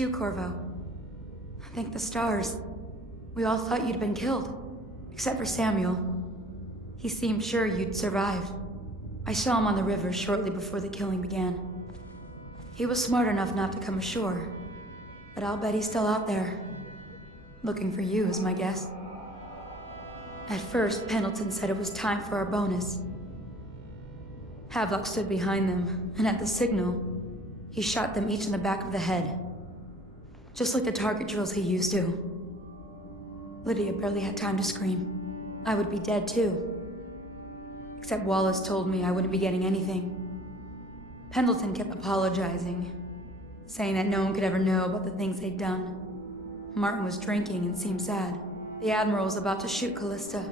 you, Corvo. Thank the stars. We all thought you'd been killed. Except for Samuel. He seemed sure you'd survived. I saw him on the river shortly before the killing began. He was smart enough not to come ashore. But I'll bet he's still out there. Looking for you is my guess. At first, Pendleton said it was time for our bonus. Havelock stood behind them, and at the signal, he shot them each in the back of the head. Just like the target drills he used to. Lydia barely had time to scream. I would be dead too. Except Wallace told me I wouldn't be getting anything. Pendleton kept apologizing, saying that no one could ever know about the things they'd done. Martin was drinking and seemed sad. The Admiral was about to shoot Calista.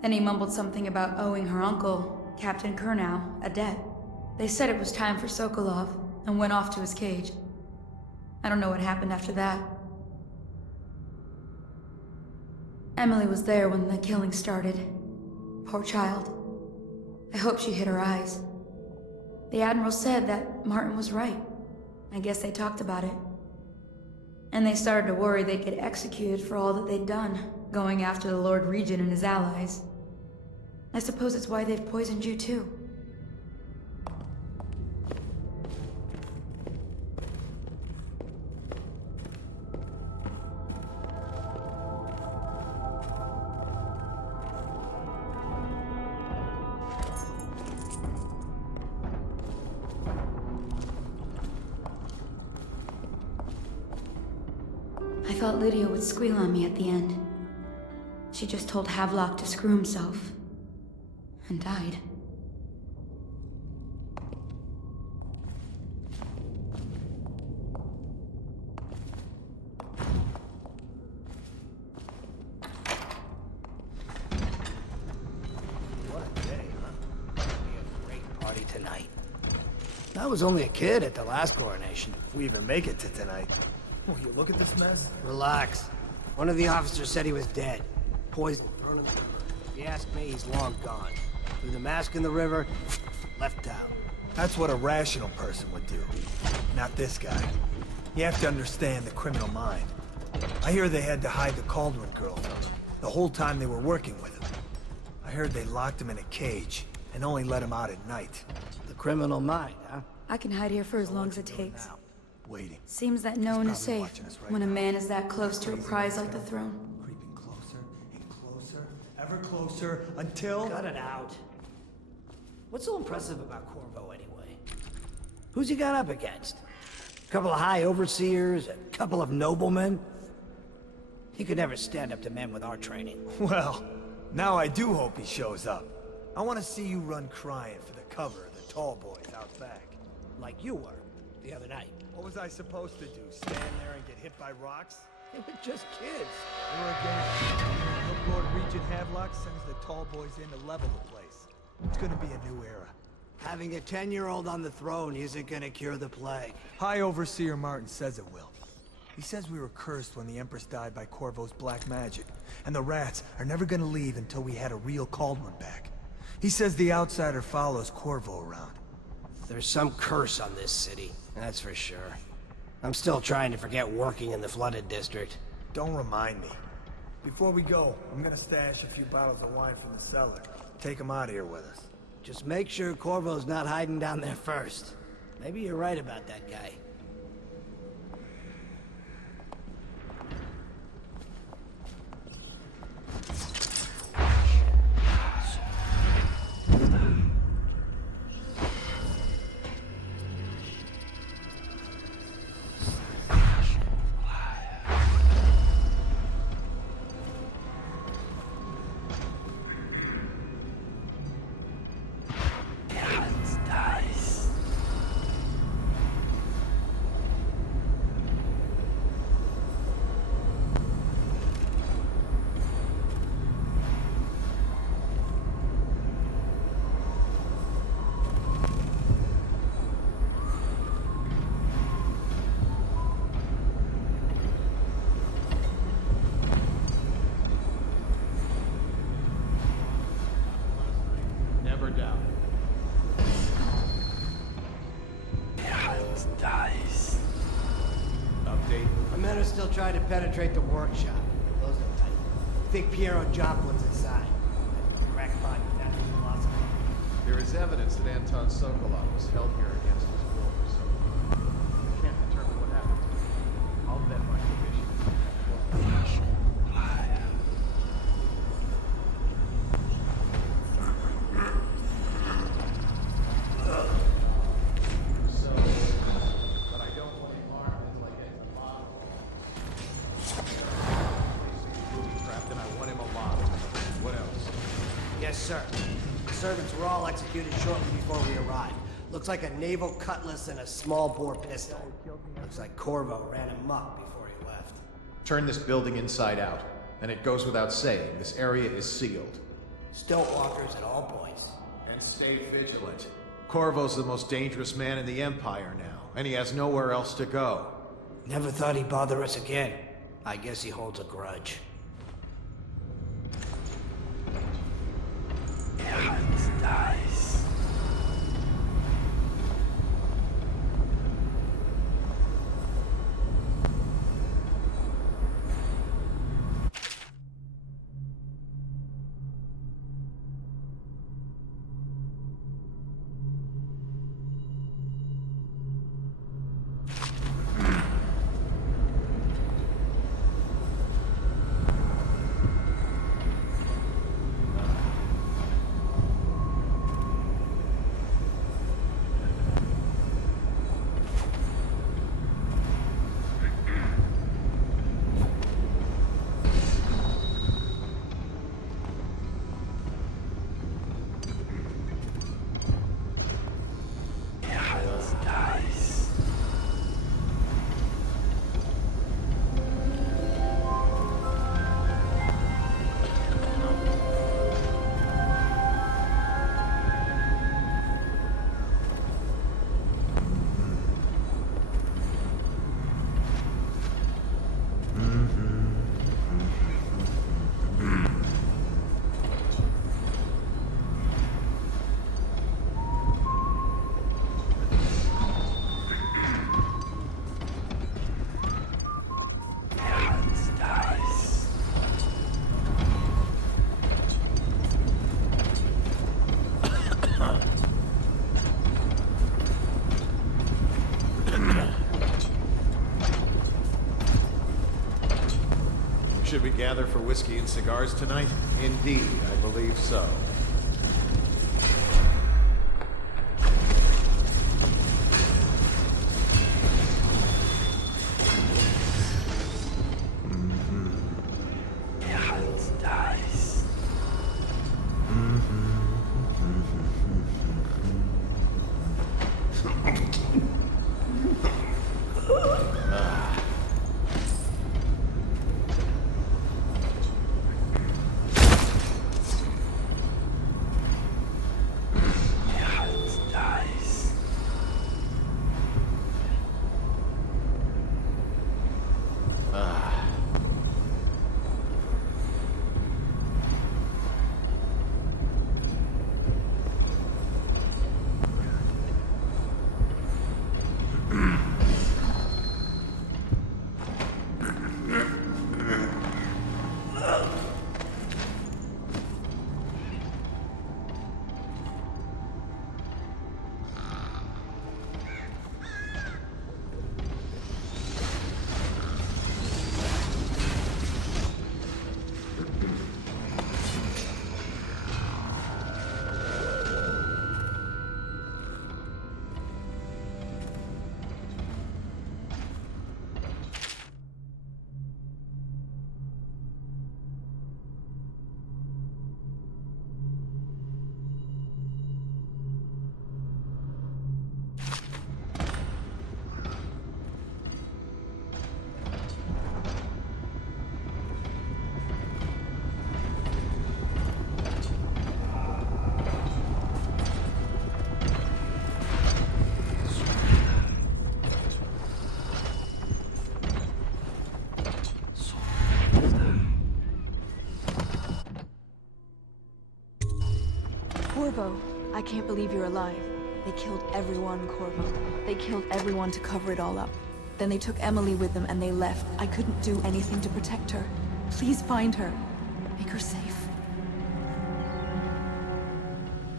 Then he mumbled something about owing her uncle, Captain Kurnow, a debt. They said it was time for Sokolov, and went off to his cage. I don't know what happened after that. Emily was there when the killing started. Poor child. I hope she hid her eyes. The Admiral said that Martin was right. I guess they talked about it. And they started to worry they'd get executed for all that they'd done, going after the Lord Regent and his allies. I suppose it's why they've poisoned you too. I thought Lydia would squeal on me at the end. She just told Havelock to screw himself. And died. What a day, huh? Be a great party tonight. I was only a kid at the last coronation. If we even make it to tonight. Will you look at this mess? Relax. One of the officers said he was dead. Poisoned, burned in the river. If you ask me, he's long gone. Threw the mask in the river, left town. That's what a rational person would do. Not this guy. You have to understand the criminal mind. I hear they had to hide the Cauldron girl from him, the whole time they were working with him. I heard they locked him in a cage, and only let him out at night. The criminal mind, huh? I can hide here for as long as it takes. Waiting. Seems that no one is probably safe watching us right when a now. man is that close to a prize like the throne. Creeping closer and closer, ever closer, until... Cut it out. What's so impressive about Corvo, anyway? Who's he got up against? A couple of high overseers, a couple of noblemen? He could never stand up to men with our training. Well, now I do hope he shows up. I want to see you run crying for the cover of the tall boys out back. Like you were, the other night. What was I supposed to do? Stand there and get hit by rocks? They were just kids. Or again, hope Lord Regent Havelock sends the tall boys in to level the place. It's gonna be a new era. Having a 10-year-old on the throne isn't gonna cure the plague. High Overseer Martin says it will. He says we were cursed when the Empress died by Corvo's black magic, and the rats are never gonna leave until we had a real Cauldron back. He says the outsider follows Corvo around. There's some curse on this city, that's for sure. I'm still trying to forget working in the flooded district. Don't remind me. Before we go, I'm gonna stash a few bottles of wine from the cellar. Take them out of here with us. Just make sure Corvo's not hiding down there first. Maybe you're right about that guy. escape? My men are still trying to penetrate the workshop. Those are tight. I think Piero and Joplin's inside. Crack body, that's the philosophy. There is evidence that Anton Sokolov was held here against his will for some time. I can't determine what happened to him. I'll bet my commission. So, but I don't want him harmed until I get to the bottom. He's trapped and I want him alive. What else? Yes, sir. The servants were all executed shortly before we arrived. Looks like a naval cutlass and a small bore pistol. Looks like Corvo ran amok before he left. Turn this building inside out. And it goes without saying, this area is sealed. Stoat walkers at all points. And stay vigilant. Corvo's the most dangerous man in the Empire now, and he has nowhere else to go. Never thought he'd bother us again. I guess he holds a grudge. Should we gather for whiskey and cigars tonight? Indeed, I believe so. Corvo, I can't believe you're alive. They killed everyone, Corvo. They killed everyone to cover it all up. Then they took Emily with them and they left. I couldn't do anything to protect her. Please find her. Make her safe.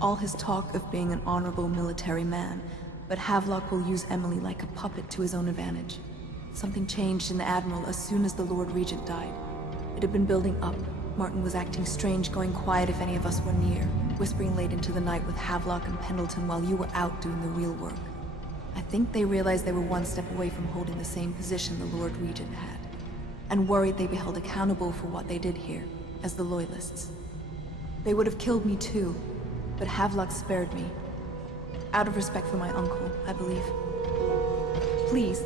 All his talk of being an honorable military man, but Havelock will use Emily like a puppet to his own advantage. Something changed in the Admiral as soon as the Lord Regent died. It had been building up. Martin was acting strange, going quiet if any of us were near, whispering late into the night with Havelock and Pendleton while you were out doing the real work. I think they realized they were one step away from holding the same position the Lord Regent had, and worried they'd be held accountable for what they did here, as the Loyalists. They would have killed me too, but Havelock spared me. Out of respect for my uncle, I believe. Please,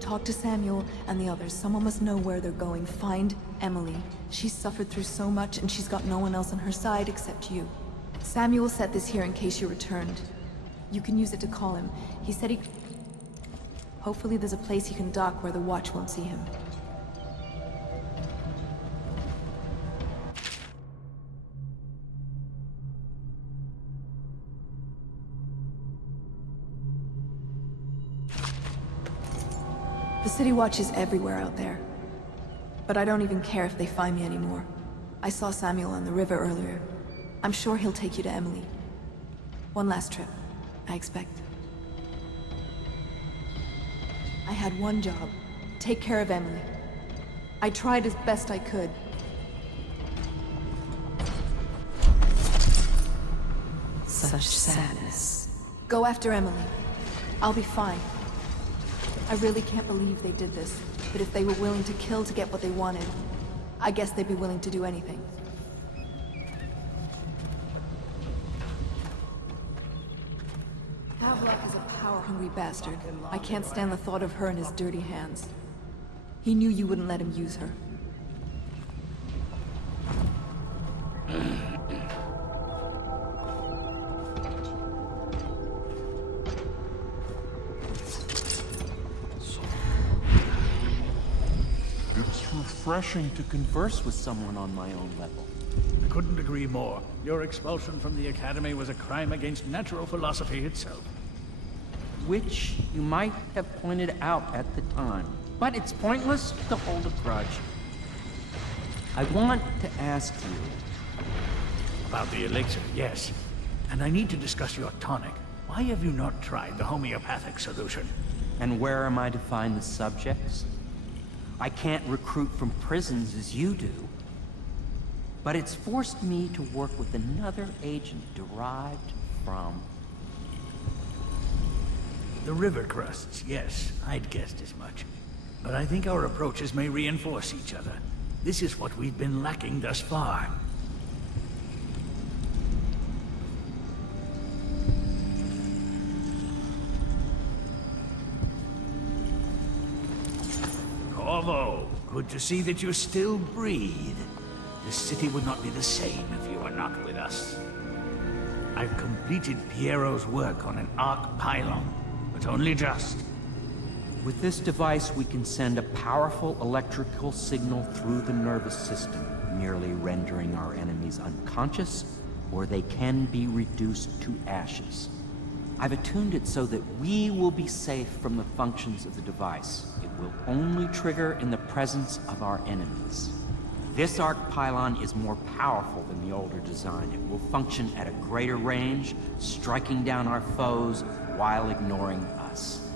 talk to Samuel and the others. Someone must know where they're going. Find Emily. She's suffered through so much, and she's got no one else on her side except you. Samuel set this here in case you returned. You can use it to call him. He said he... Hopefully there's a place he can dock where the watch won't see him. The City Watch is everywhere out there. But I don't even care if they find me anymore. I saw Samuel on the river earlier. I'm sure he'll take you to Emily. One last trip, I expect. I had one job. Take care of Emily. I tried as best I could. Such sadness. Go after Emily. I'll be fine. I really can't believe they did this, but if they were willing to kill to get what they wanted, I guess they'd be willing to do anything. Havelock is a power-hungry bastard. I can't stand the thought of her in his dirty hands. He knew you wouldn't let him use her. It's refreshing to converse with someone on my own level. I couldn't agree more. Your expulsion from the Academy was a crime against natural philosophy itself. Which you might have pointed out at the time. But it's pointless to hold a grudge. I want to ask you... About the elixir, yes. And I need to discuss your tonic. Why have you not tried the homeopathic solution? And where am I to find the subjects? I can't recruit from prisons as you do. But it's forced me to work with another agent derived from... The river crusts, yes. I'd guessed as much. But I think our approaches may reinforce each other. This is what we've been lacking thus far. Corvo, good to see that you still breathe. The city would not be the same if you were not with us. I've completed Piero's work on an Arc Pylon, but only just. With this device, we can send a powerful electrical signal through the nervous system, merely rendering our enemies unconscious, or they can be reduced to ashes. I've attuned it so that we will be safe from the functions of the device. It will only trigger in the presence of our enemies. This Arc Pylon is more powerful than the older design. It will function at a greater range, striking down our foes while ignoring us.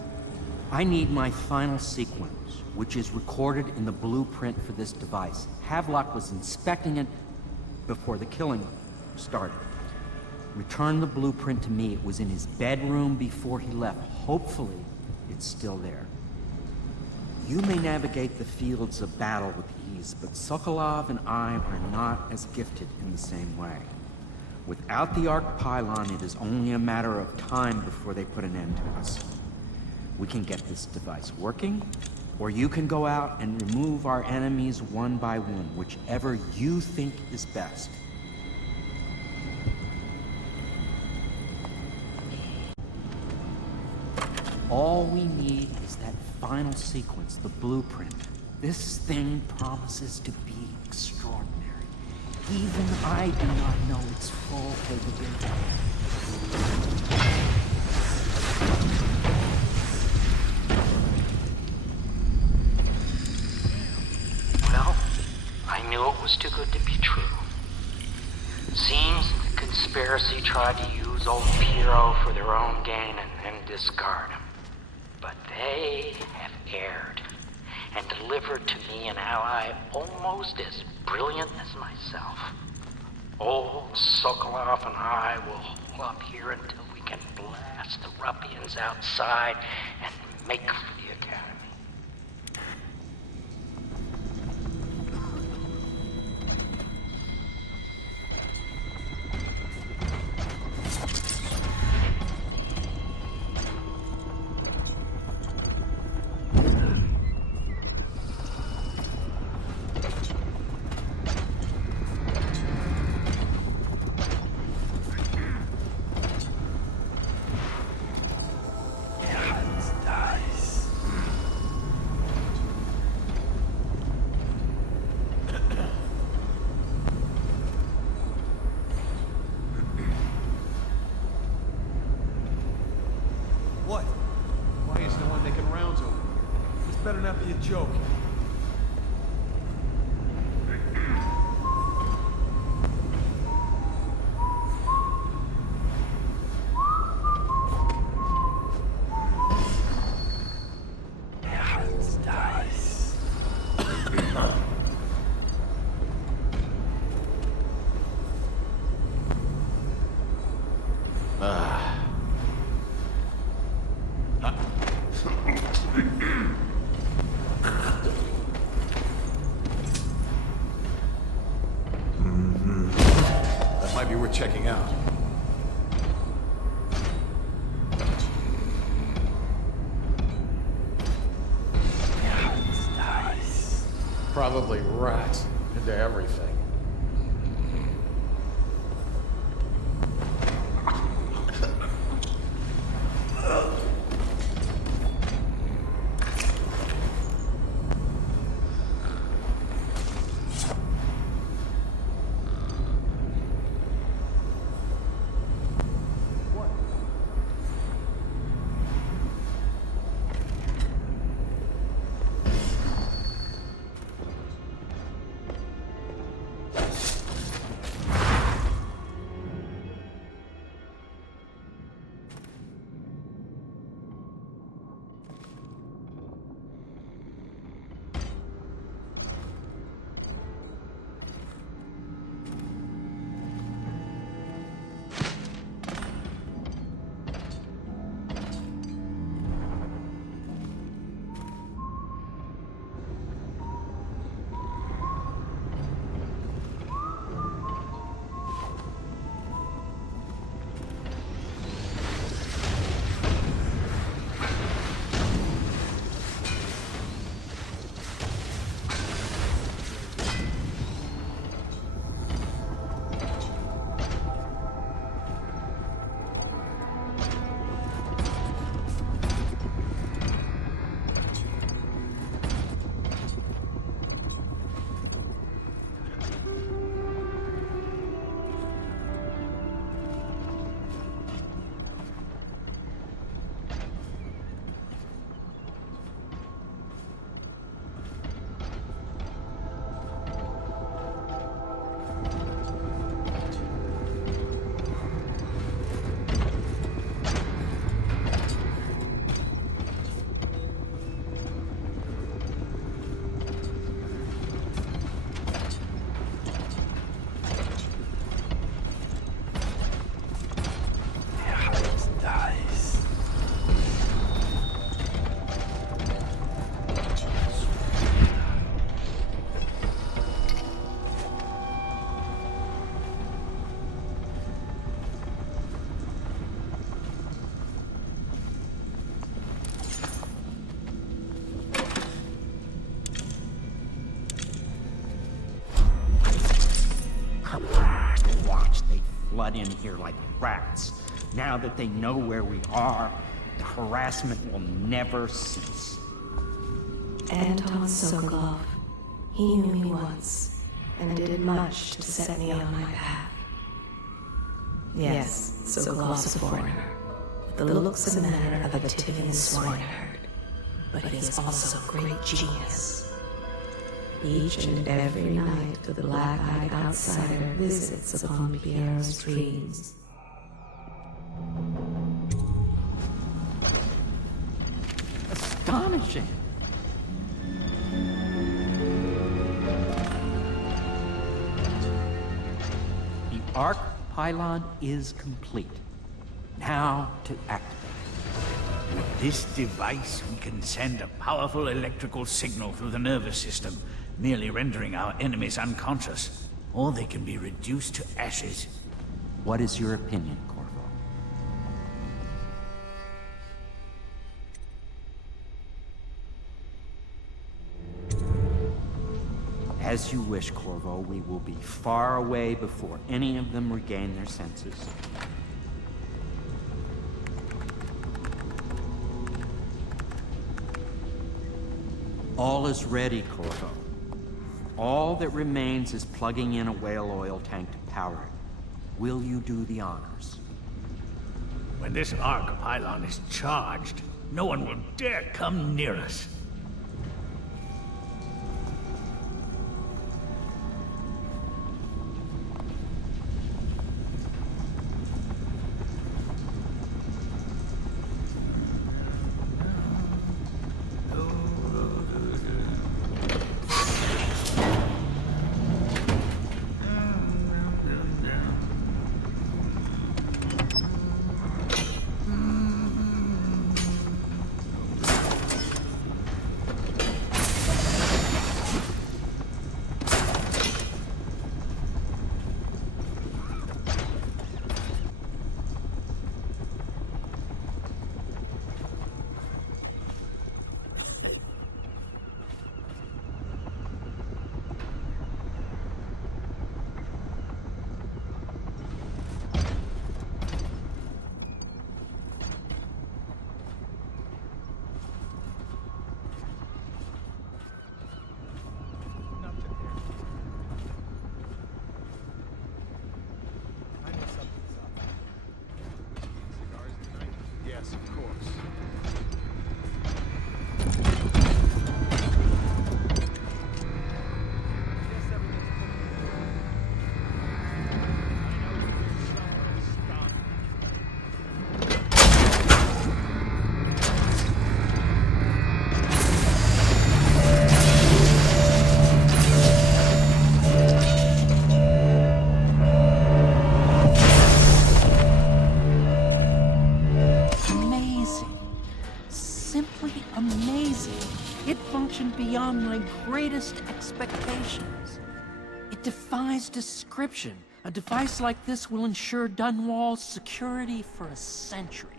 I need my final sequence, which is recorded in the blueprint for this device. Havelock was inspecting it before the killing started. Return the blueprint to me. It was in his bedroom before he left. Hopefully, it's still there. You may navigate the fields of battle with ease, but Sokolov and I are not as gifted in the same way. Without the Arc Pylon, it is only a matter of time before they put an end to us. We can get this device working, or you can go out and remove our enemies one by one, whichever you think is best. All we need is that final sequence, the blueprint. This thing promises to be extraordinary. Even I do not know its full capability. was too good to be true. Seems the conspiracy tried to use old Piero for their own gain and then discard him. But they have erred and delivered to me an ally almost as brilliant as myself. Old Sokolov and I will hold up here until we can blast the ruffians outside and make for the Academy. What? Why is no one making rounds over here? This better not be a joke. That might be worth checking out. Probably rats into everything. Flood in here like rats. Now that they know where we are, the harassment will never cease. Anton Sokolov. He knew me once, and did much to set me on my path. Yes, Sokolov's a foreigner, with the looks and manner of a Tivian swineherd, but he is also a great genius. Each and every night the black-eyed outsider visits upon Piero's dreams. Astonishing! The Arc Pylon is complete. Now to activate. With this device, we can send a powerful electrical signal through the nervous system, merely rendering our enemies unconscious, or they can be reduced to ashes. What is your opinion, Corvo? As you wish, Corvo. We will be far away before any of them regain their senses. All is ready, Corvo. All that remains is plugging in a whale oil tank to power it. Will you do the honors? When this Arc Pylon is charged, no one will dare come near us. Yes, of course. Beyond my greatest expectations. It defies description. A device like this will ensure Dunwall's security for a century.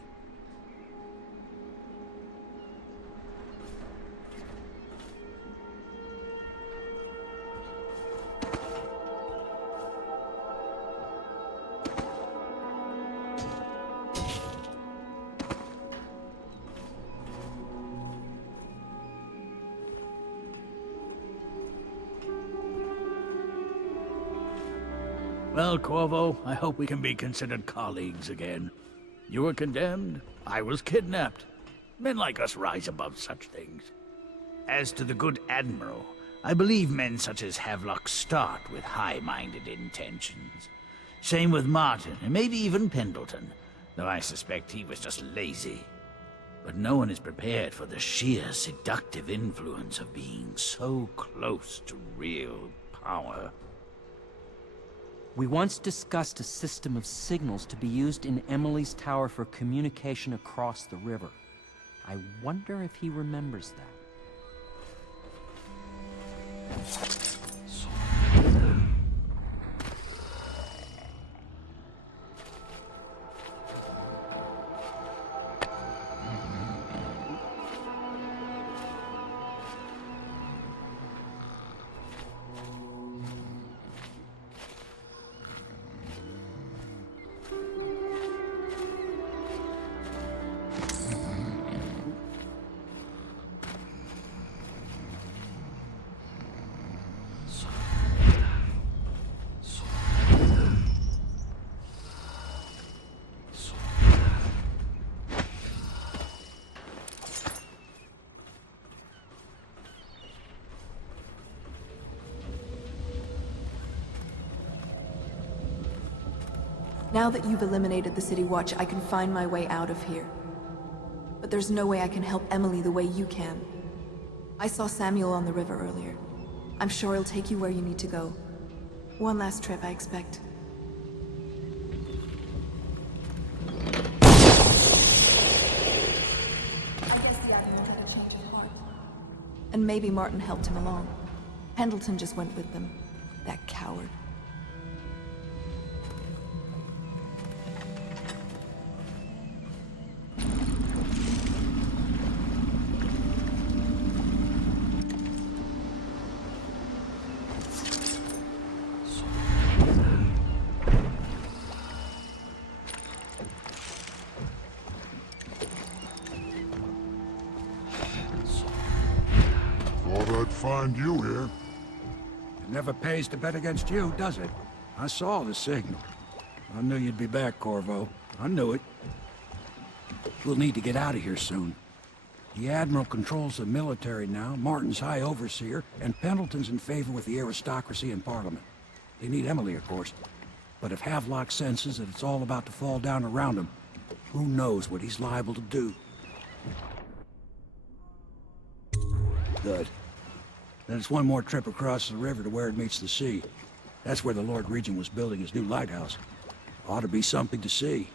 Well, Corvo, I hope we can be considered colleagues again. You were condemned, I was kidnapped. Men like us rise above such things. As to the good Admiral, I believe men such as Havelock start with high-minded intentions. Same with Martin, and maybe even Pendleton, though I suspect he was just lazy. But no one is prepared for the sheer seductive influence of being so close to real power. We once discussed a system of signals to be used in Emily's tower for communication across the river. I wonder if he remembers that. Now that you've eliminated the City Watch, I can find my way out of here. But there's no way I can help Emily the way you can. I saw Samuel on the river earlier. I'm sure he'll take you where you need to go. One last trip, I expect. And maybe Martin helped him along. Pendleton just went with them. That coward. Thought I'd find you here. It never pays to bet against you, does it? I saw the signal. I knew you'd be back, Corvo. I knew it. We'll need to get out of here soon. The Admiral controls the military now, Martin's High Overseer, and Pendleton's in favor with the aristocracy and Parliament. They need Emily, of course. But if Havelock senses that it's all about to fall down around him, who knows what he's liable to do. Good. Then it's one more trip across the river to where it meets the sea. That's where the Lord Regent was building his new lighthouse. Ought to be something to see.